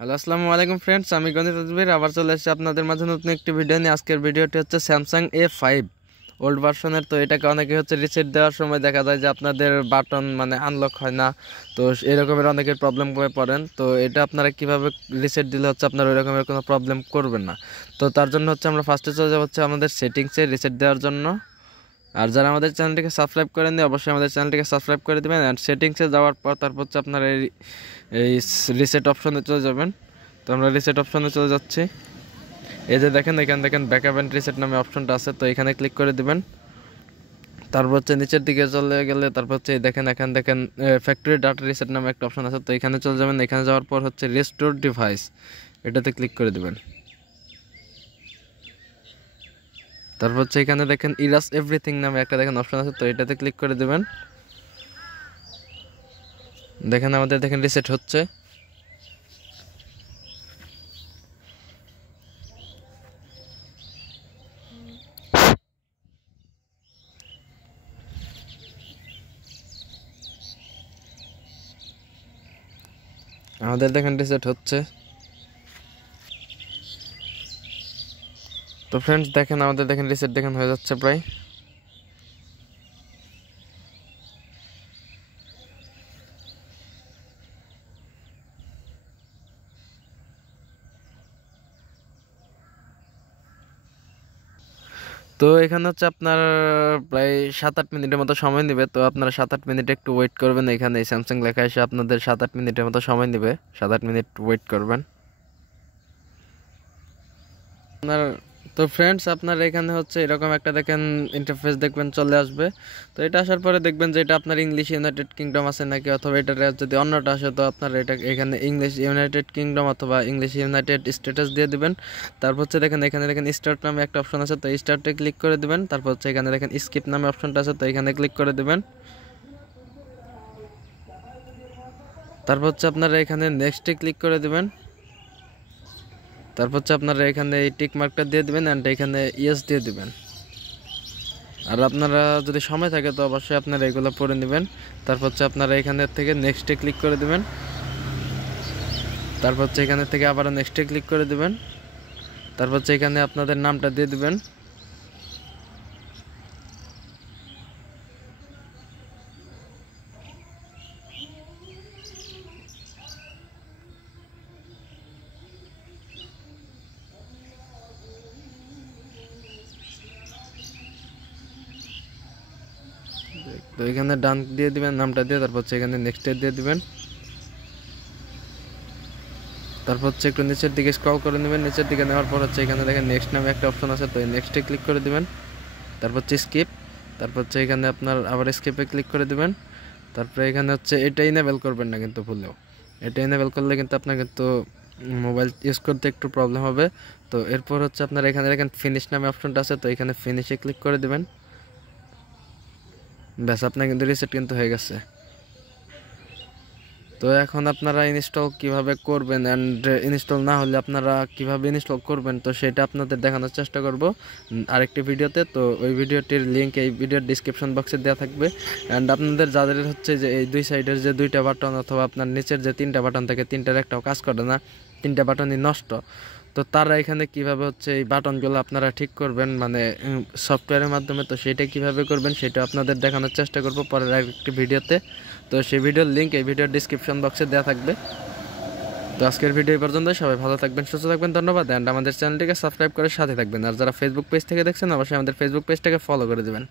Hello, আসসালামু আলাইকুম friends. আমি গনি তাজবির আবার চলে এসেছি আপনাদের মাঝে নতুন একটি ভিডিও নিয়ে। আজকের ভিডিওটি হচ্ছে স্যামসাং A5 ওল্ড ভার্সনের। তো এটাকে অনেকে হচ্ছে রিসেট দেওয়ার সময় দেখা যায় যে আপনাদের বাটন আনলক হয় না। তো এরকমের অনেকের প্রবলেম করে পড়েন। তো এটা আপনারা কিভাবে রিসেট দিলে হচ্ছে আপনার ওই রকমের কোনো প্রবলেম করবেন না। তো তার জন্য হচ্ছে আমরা ফার্স্টে চলে যাবো হচ্ছে আমাদের সেটিংসে রিসেট দেওয়ার জন্য। আর যারা আমাদের চ্যানেলটিকে সাবস্ক্রাইব করেননি অবশ্যই আমাদের চ্যানেলটিকে সাবস্ক্রাইব করে দেবেন। অ্যান্ড সেটিংসে যাওয়ার পর তারপর হচ্ছে আপনারা এই রিসেট অপশনে চলে যাবেন। তো আমরা রিসেট অপশনে চলে যাচ্ছি। এই যে দেখেন, এখানে দেখেন ব্যাকআপ অ্যান্ড রিসেট নামে অপশনটা আছে, তো এখানে ক্লিক করে দিবেন। তারপর হচ্ছে নিচের দিকে চলে গেলে তারপর হচ্ছে দেখেন এখানে দেখেন ফ্যাক্টরি ডাটা রিসেট নামে একটা অপশন আছে, তো এখানে চলে যাবেন। এখানে যাওয়ার পর হচ্ছে রেস্টোর ডিভাইস, এটাতে ক্লিক করে দেবেন। তারপর হচ্ছে এখানে দেখেন ইরাস এভরিথিং নামে একটা দেখেন অপশন আছে, তো এটাতে ক্লিক করে দেবেন। দেখেন আমাদের দেখেন রিসেট হচ্ছে। আমাদের দেখেন রিসেট হচ্ছে। তো ফ্রেন্ডস দেখেন আমাদের দেখেন রিসেট দেখেন হয়ে যাচ্ছে প্রায়। তো এখানে হচ্ছে আপনার প্রায় 7-8 মিনিটের মতো সময় নেবে। তো আপনারা 7-8 মিনিট একটু ওয়েট করবেন। এখানে স্যামসাং লেখা এসে আপনাদের 7-8 মিনিটের মতো সময় নেবে। 7-8 মিনিট ওয়েট করবেন আপনার। তো ফ্রেন্ডস আপনার এখানে হচ্ছে এরকম একটা দেখেন ইন্টারফেস দেখবেন চলে আসবে। তো এটা আসার পরে দেখবেন যে এটা আপনার ইংলিশ ইউনাইটেড কিংডম আছে নাকি, অথবা এটা যদি অন্যটা আসে তো আপনার এটা এখানে ইংলিশ ইউনাইটেড কিংডম অথবা ইংলিশ ইউনাইটেড স্ট্যাটাস দিয়ে দিবেন। তারপর হচ্ছে দেখেন এখানে দেখেন স্টার্ট নামে একটা অপশন আছে, তো স্টার্টে ক্লিক করে দিবেন। তারপর হচ্ছে এখানে দেখেন স্কিপ নামে অপশনটা আছে, তো এখানে ক্লিক করে দিবেন। তারপর হচ্ছে আপনারা এখানে নেক্সটে ক্লিক করে দিবেন। তারপর হচ্ছে আপনারা এখানে এই টিক মার্কটা দিয়ে দিবেন অ্যান্ড এখানে ইয়েস দিয়ে দিবেন। আর আপনারা যদি সময় থাকে তো অবশ্যই আপনারা এগুলো পড়ে নেবেন। তারপর হচ্ছে আপনারা এখানে থেকে নেক্সটে ক্লিক করে দিবেন। তারপর হচ্ছে এখানে থেকে আবার নেক্সটে ক্লিক করে দিবেন। তারপর হচ্ছে এখানে আপনাদের নামটা দিয়ে দিবেন। তো এখানে ডান দিয়ে দিবেন নামটা দিয়ে, তারপর হচ্ছে এখানে নেক্সটে দিয়ে দিবেন। তারপর হচ্ছে একটু নিচের দিকে স্ক্রল করে নেবেন। নিচের দিকে নেওয়ার পর হচ্ছে এখানে দেখেন নেক্সট নামে একটা অপশন আছে, তো নেক্সটে ক্লিক করে দিবেন। তারপর হচ্ছে স্কিপ। তারপর হচ্ছে এখানে আপনার আবার স্কিপে ক্লিক করে দিবেন। তারপরে এখানে হচ্ছে এটা ইনেবল করবেন না কিন্তু ভুলেও। এটা ইনেবল করলে কিন্তু আপনার কিন্তু মোবাইল ইউজ করতে একটু প্রবলেম হবে। তো এরপর হচ্ছে আপনার এখানে দেখেন ফিনিশ নামে অপশনটা আছে, তো এখানে ফিনিশে ক্লিক করে দিবেন। ব্যাস আপনার কিন্তু রিসেট কিন্তু হয়ে গেছে। তো এখন আপনারা ইনস্টল কিভাবে করবেন অ্যান্ড ইনস্টল না হলে আপনারা কিভাবে ইনস্টল করবেন তো সেটা আপনাদের দেখানোর চেষ্টা করব আরেকটি ভিডিওতে। তো ওই ভিডিওটির লিঙ্ক এই ভিডিওর ডিসক্রিপশন বক্সে দেওয়া থাকবে। অ্যান্ড আপনাদের যাদের হচ্ছে যে এই দুই সাইডের যে দুইটা বাটন অথবা আপনার নিচের যে তিনটা বাটন থাকে, তিনটার একটাও কাজ করে না, তিনটা বাটনই নষ্ট, তো তারা এখানে কিভাবে হচ্ছে এই বাটনগুলো আপনারা ঠিক করবেন সফটওয়্যারের মাধ্যমে, তো সেটা কিভাবে করবেন সেটা আপনাদের দেখানোর চেষ্টা করব পরের আরেকটি ভিডিওতে। তো সেই ভিডিওর লিঙ্ক এই ভিডিওর ডিসক্রিপশন বক্সে দেওয়া থাকবে। তো আজকের ভিডিও এই পর্যন্ত। সবাই ভালো থাকবেন, সুস্থ থাকবেন, ধন্যবাদ। অ্যান্ড আমাদের চ্যানেলটিকে সাবস্ক্রাইব করে সাথে থাকবেন। আর যারা ফেসবুক পেজ থেকে দেখছেন অবশ্যই আমাদের ফেসবুক পেজটাকে ফলো করে দেবেন।